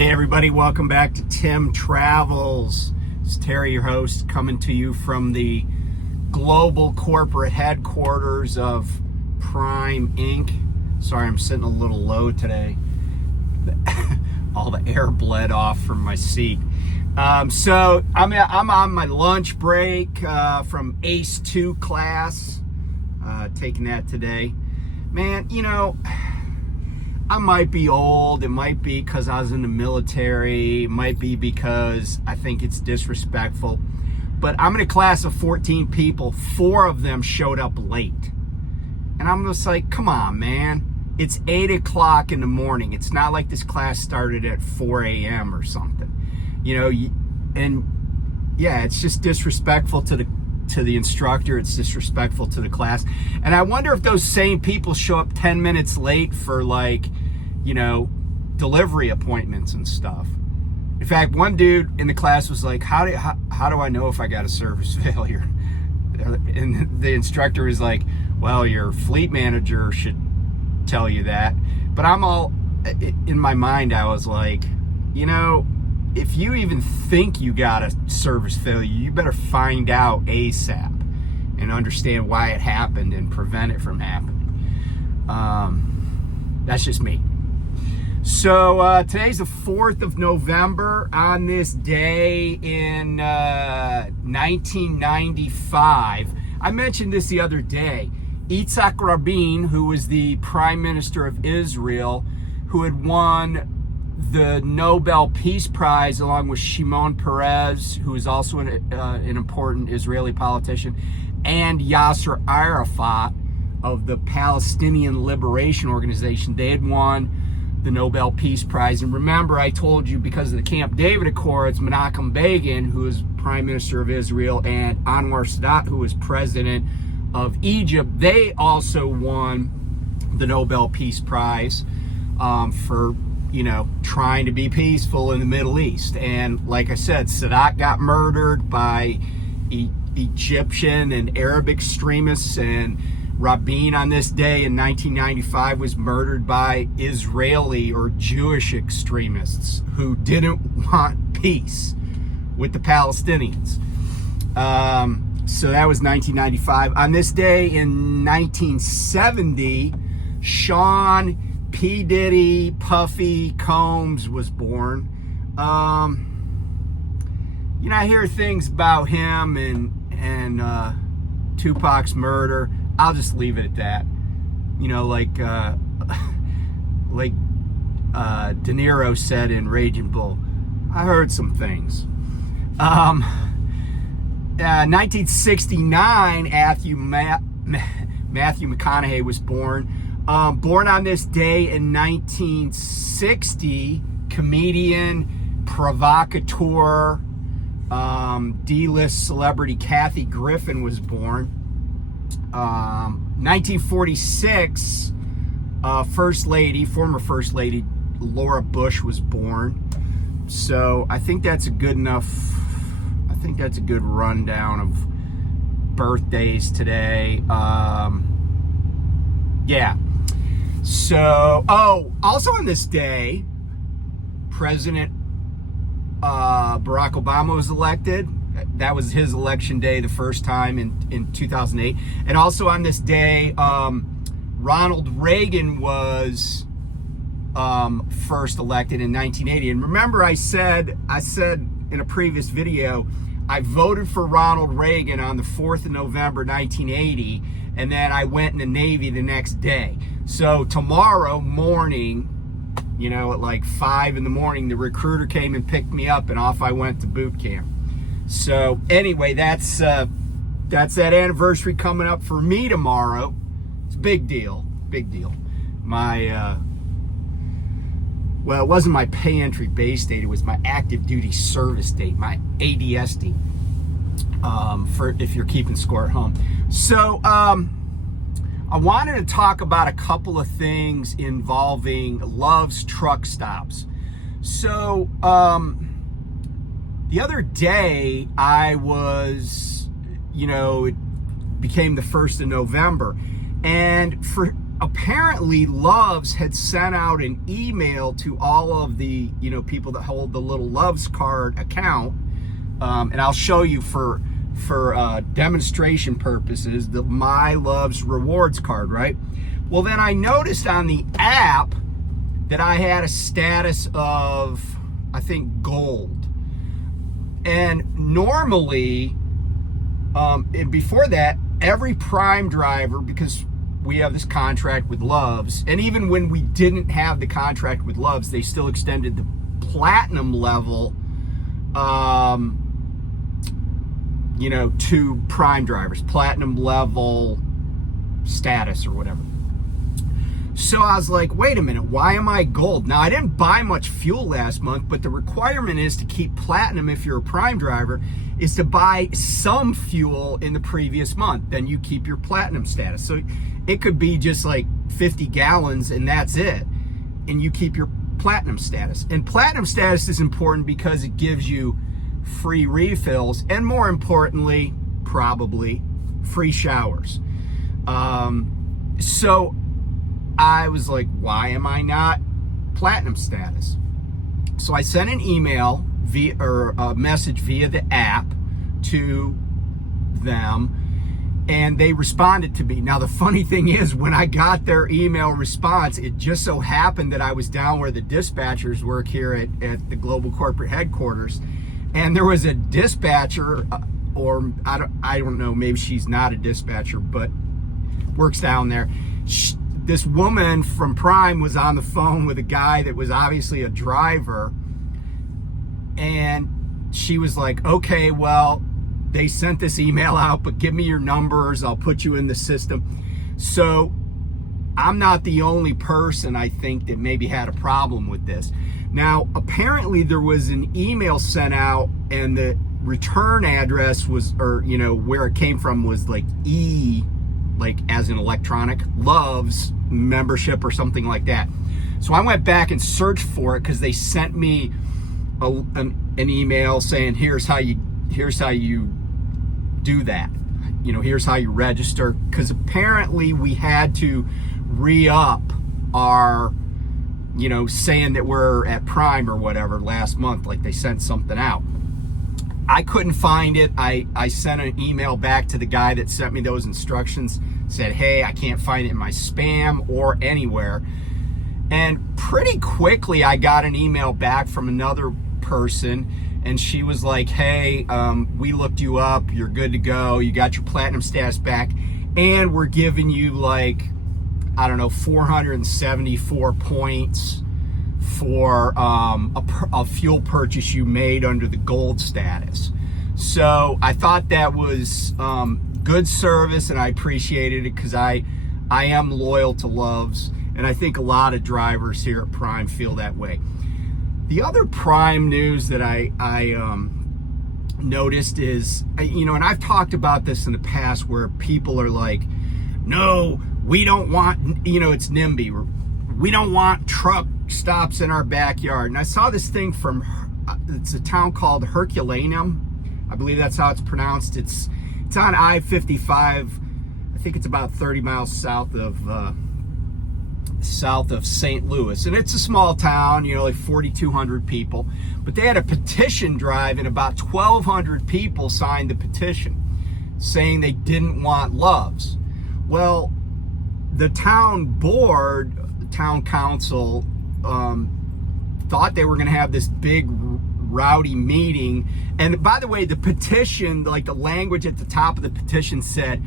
Hey everybody, welcome back to Tim Travels. It's Terry, your host, coming to you from the global corporate headquarters of Prime Inc. Sorry, I'm sitting a little low today. All the air bled off from my seat. So I'm on my lunch break from ACE 2 class, taking that today. Man, you know, I might be old. It might be because I was in the military. It might be because I think it's disrespectful. But I'm in a class of 14 people. 4 of them showed up late. And I'm just like, come on, man. It's 8 o'clock in the morning. It's not like this class started at 4 a.m. or something. You know, and yeah, it's just disrespectful to the instructor. It's disrespectful to the class. And I wonder if those same people show up 10 minutes late for, like, you know, delivery appointments and stuff. In fact, one dude in the class was like, how do I know if I got a service failure? And the instructor was like, well, your fleet manager should tell you that. But I'm all, in my mind, I was like, you know, if you even think you got a service failure, you better find out ASAP and understand why it happened and prevent it from happening. That's just me. So today's the 4th of November. On this day in 1995, I mentioned this the other day, Yitzhak Rabin, who was the Prime Minister of Israel, who had won the Nobel Peace Prize along with Shimon Peres, who is also an important Israeli politician, and Yasser Arafat of the Palestinian Liberation Organization. They had won the Nobel Peace Prize. And remember, I told you, because of the Camp David Accords, Menachem Begin, who is Prime Minister of Israel, and Anwar Sadat, who was President of Egypt, they also won the Nobel Peace Prize for, you know, trying to be peaceful in the Middle East. And like I said, Sadat got murdered by Egyptian and Arab extremists, and Rabin on this day in 1995 was murdered by Israeli or Jewish extremists who didn't want peace with the Palestinians. So that was 1995. On this day in 1970, Sean P. Diddy Puffy Combs was born. You know, I hear things about him and Tupac's murder. I'll just leave it at that. You know, like De Niro said in Raging Bull, I heard some things. 1969, Matthew McConaughey was born. Born on this day in 1960, comedian, provocateur, D-list celebrity Kathy Griffin was born. 1946, former First Lady Laura Bush was born. So I think that's a good rundown of birthdays today. Yeah. So, also on this day, President Barack Obama was elected. That was his election day the first time in 2008. And also on this day, Ronald Reagan was first elected in 1980. And remember, I said in a previous video, I voted for Ronald Reagan on the 4th of November, 1980, and then I went in the Navy the next day. So tomorrow morning, you know, at like 5 in the morning, the recruiter came and picked me up, and off I went to boot camp. So anyway, that's that anniversary coming up for me tomorrow. It's a big deal, big deal. My well, it wasn't my pay entry base date, it was my active duty service date, my ADSD, for if you're keeping score at home. So I wanted to talk about a couple of things involving Love's Truck Stops. So the other day I was, you know, it became the 1st of November, and for apparently Loves had sent out an email to all of the, people that hold the little Loves card account. And I'll show you for demonstration purposes, the My Loves Rewards card, right? Well, then I noticed on the app that I had a status of, I think, gold. And normally, and before that, every Prime driver, because we have this contract with Loves, and even when we didn't have the contract with Loves, they still extended the platinum level, to Prime drivers, platinum level status or whatever. So I was like, wait a minute, why am I gold? Now, I didn't buy much fuel last month, but the requirement is to keep platinum if you're a Prime driver, is to buy some fuel in the previous month. Then you keep your platinum status. So it could be just like 50 gallons and that's it. And you keep your platinum status. And platinum status is important because it gives you free refills and, more importantly, probably free showers. So I was like, why am I not platinum status? So I sent an email or a message via the app to them, and they responded to me. Now, the funny thing is, when I got their email response, it just so happened that I was down where the dispatchers work here at the global corporate headquarters, and there was a dispatcher, or I don't know, maybe she's not a dispatcher, but works down there. This woman from Prime was on the phone with a guy that was obviously a driver, and she was like, okay, well, they sent this email out, but give me your numbers, I'll put you in the system. So I'm not the only person, I think, that maybe had a problem with this. Now, apparently there was an email sent out, and the return address was, or where it came from was like like as in electronic, Loves membership or something like that. So I went back and searched for it, because they sent me an email saying, here's how you do that. Here's how you register, because apparently we had to re-up our, saying that we're at Prime or whatever last month, like they sent something out. I couldn't find it. I sent an email back to the guy that sent me those instructions, said, hey, I can't find it in my spam or anywhere. And pretty quickly I got an email back from another person, and she was like, hey, we looked you up, you're good to go, you got your platinum status back, and we're giving you like, I don't know, 474 points for a fuel purchase you made under the gold status. So I thought that was good service, and I appreciated it, because I am loyal to Loves, and I think a lot of drivers here at Prime feel that way. The other Prime news that I noticed is, and I've talked about this in the past, where people are like, no, we don't want, it's NIMBY, we don't want truck stops in our backyard. And I saw this thing from, it's a town called Herculaneum, I believe that's how it's pronounced. It's on I-55. I think it's about 30 miles south of St. Louis, and it's a small town, like 4,200 people. But they had a petition drive, and about 1,200 people signed the petition saying they didn't want Loves. Well, the town board, the town council, thought they were going to have this big rowdy meeting. And by the way, the petition, like the language at the top of the petition said,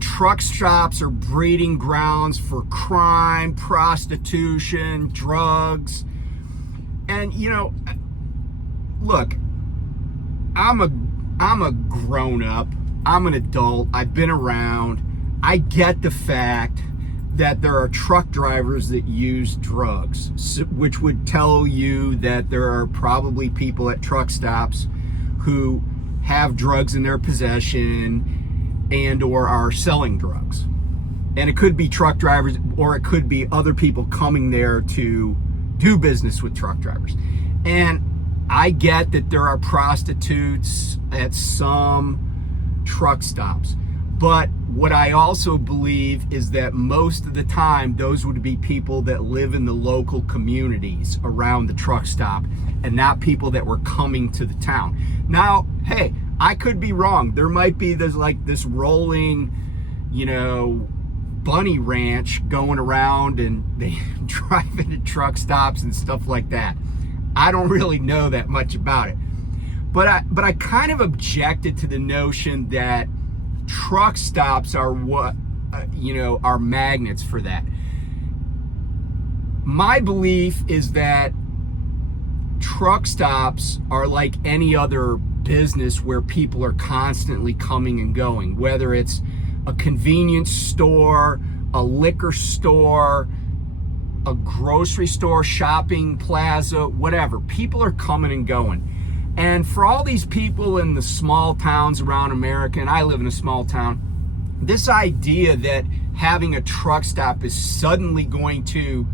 truck stops are breeding grounds for crime, prostitution, drugs. And, look, I'm a grown up. I'm an adult. I've been around. I get the fact that there are truck drivers that use drugs, which would tell you that there are probably people at truck stops who have drugs in their possession and or are selling drugs. And it could be truck drivers, or it could be other people coming there to do business with truck drivers. And I get that there are prostitutes at some truck stops, but what I also believe is that most of the time, those would be people that live in the local communities around the truck stop and not people that were coming to the town. Now, hey, I could be wrong. There might be this rolling, bunny ranch going around and they drive into truck stops and stuff like that. I don't really know that much about it. But I kind of objected to the notion that truck stops are what, are magnets for that. My belief is that truck stops are like any other business where people are constantly coming and going, whether it's a convenience store, a liquor store, a grocery store, shopping plaza, whatever. People are coming and going. And for all these people in the small towns around America, and I live in a small town, this idea that having a truck stop is suddenly going to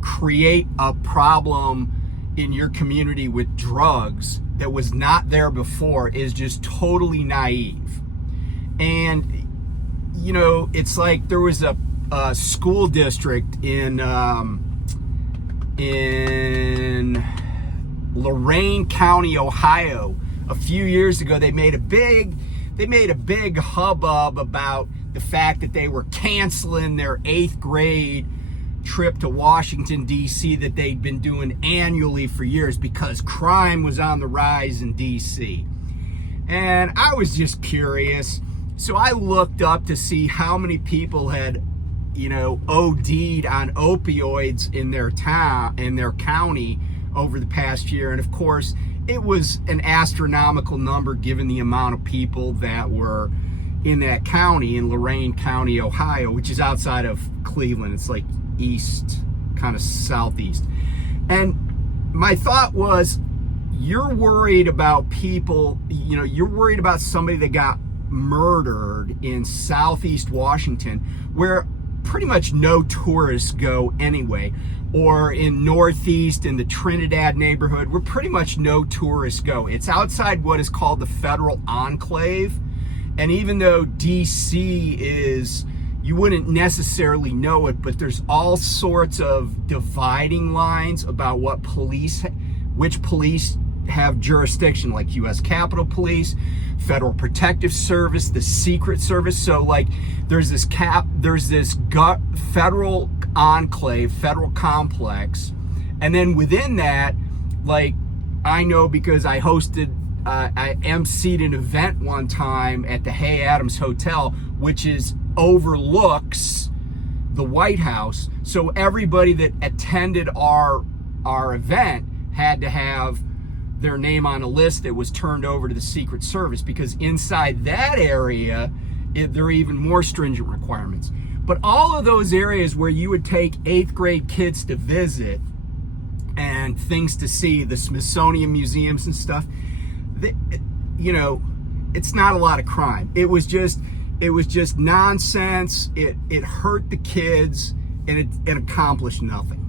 create a problem in your community with drugs that was not there before is just totally naive. And, it's like there was a school district in Lorain County, Ohio, a few years ago. They made a big hubbub about the fact that they were canceling their 8th grade trip to Washington, D.C. that they'd been doing annually for years because crime was on the rise in D.C. And I was just curious. So I looked up to see how many people had, OD'd on opioids in their town, in their county over the past year. And of course, it was an astronomical number given the amount of people that were in that county, in Lorain County, Ohio, which is outside of Cleveland. It's like east, kind of southeast. And my thought was, you're worried about people, you're worried about somebody that got murdered in southeast Washington, where pretty much no tourists go anyway, or in northeast in the Trinidad neighborhood, where pretty much no tourists go. It's outside what is called the Federal Enclave. And even though DC is, you wouldn't necessarily know it, but there's all sorts of dividing lines about which police have jurisdiction, like U.S. Capitol Police, Federal Protective Service, the Secret Service. So like there's this federal enclave, federal complex, and then within that, like I know because I emceed an event one time at the Hay Adams Hotel, which overlooks the White House. So everybody that attended our event had to have their name on a list that was turned over to the Secret Service, because inside that area, there are even more stringent requirements. But all of those areas where you would take 8th grade kids to visit and things to see, the Smithsonian museums and stuff, it's not a lot of crime. It was just nonsense. It hurt the kids, and it accomplished nothing.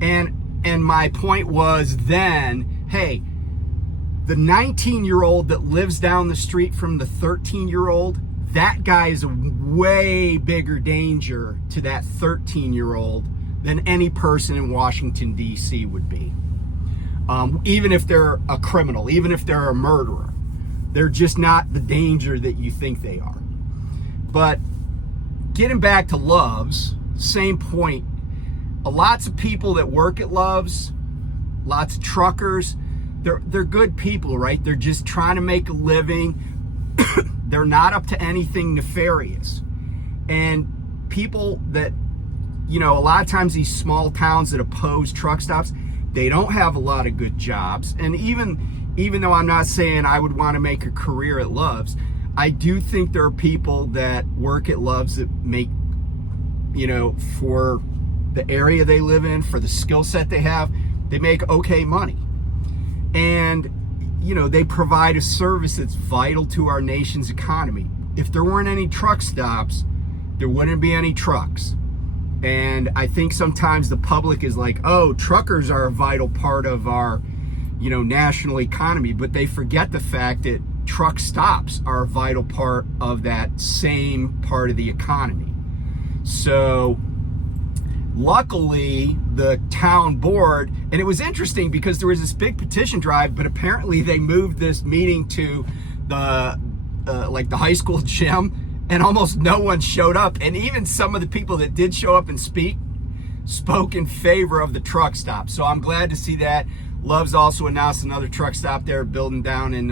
And my point was then, hey, the 19-year-old that lives down the street from the 13-year-old, that guy is a way bigger danger to that 13-year-old than any person in Washington, D.C. would be. Even if they're a criminal, even if they're a murderer, they're just not the danger that you think they are. But getting back to Love's, same point. Lots of people that work at Love's, lots of truckers, they're good people, right? They're just trying to make a living. They're not up to anything nefarious. And people that, a lot of times these small towns that oppose truck stops, they don't have a lot of good jobs. And even though I'm not saying I would want to make a career at Love's, I do think there are people that work at Love's that make, for the area they live in, for the skill set they have, they make okay money. And, they provide a service that's vital to our nation's economy. If there weren't any truck stops, there wouldn't be any trucks. And I think sometimes the public is like, oh, truckers are a vital part of our, national economy, but they forget the fact that truck stops are a vital part of that same part of the economy. So luckily the town board, and it was interesting because there was this big petition drive, but apparently they moved this meeting to the like the high school gym, and almost no one showed up. And even some of the people that did show up and spoke in favor of the truck stop. So I'm glad to see that. Love's also announced another truck stop they're building down in,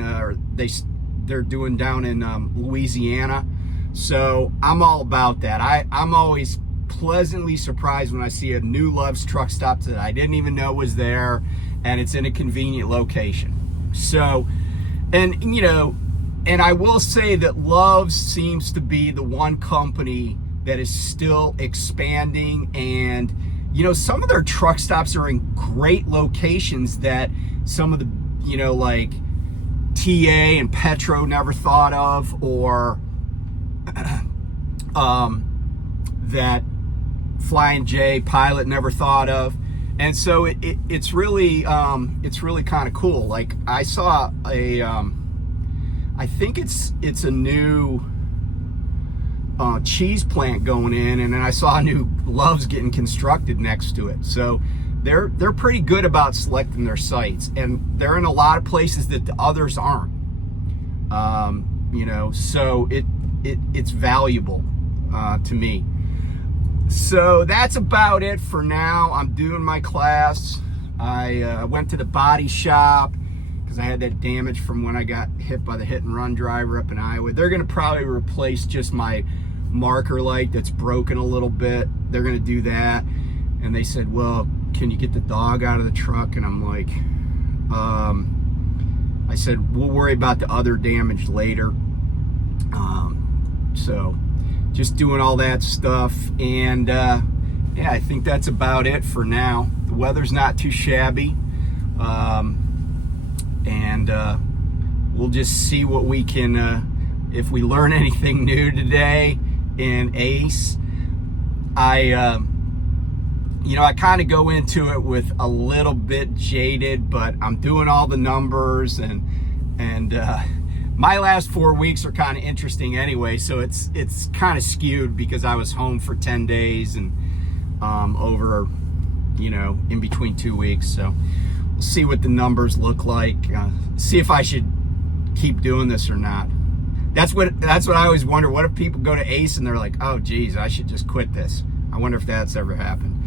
they're doing down in Louisiana. So I'm all about that. I'm always pleasantly surprised when I see a new Love's truck stop that I didn't even know was there, and it's in a convenient location. So, and you know, and I will say that Love's seems to be the one company that is still expanding, and you know, some of their truck stops are in great locations that some of the, you know, like TA and Petro never thought of, or that Flying J Pilot never thought of. And so it's really kind of cool. Like I saw a I think it's a new cheese plant going in, and then I saw a new Love's getting constructed next to it. So they're pretty good about selecting their sites, and they're in a lot of places that the others aren't. You know, so it's valuable to me. So that's about it for now. I'm doing my class. I went to the body shop because I had that damage from when I got hit by the hit and run driver up in Iowa. They're going to probably replace just my marker light that's broken a little bit. They're going to do that. And they said, well, can you get the dog out of the truck? And I'm like, I said, we'll worry about the other damage later. So just doing all that stuff. And yeah, I think that's about it for now. The weather's not too shabby. And we'll just see what we can, if we learn anything new today in ACE. You know, I kind of go into it with a little bit jaded, but I'm doing all the numbers, and my last 4 weeks are kind of interesting anyway, so it's kind of skewed because I was home for 10 days and over, you know, in between 2 weeks. So we'll see what the numbers look like, see if I should keep doing this or not. That's what I always wonder. What if people go to ACE and they're like, oh geez, I should just quit this? I wonder if that's ever happened.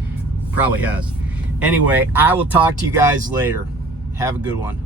Probably has. Anyway, I will talk to you guys later. Have a good one.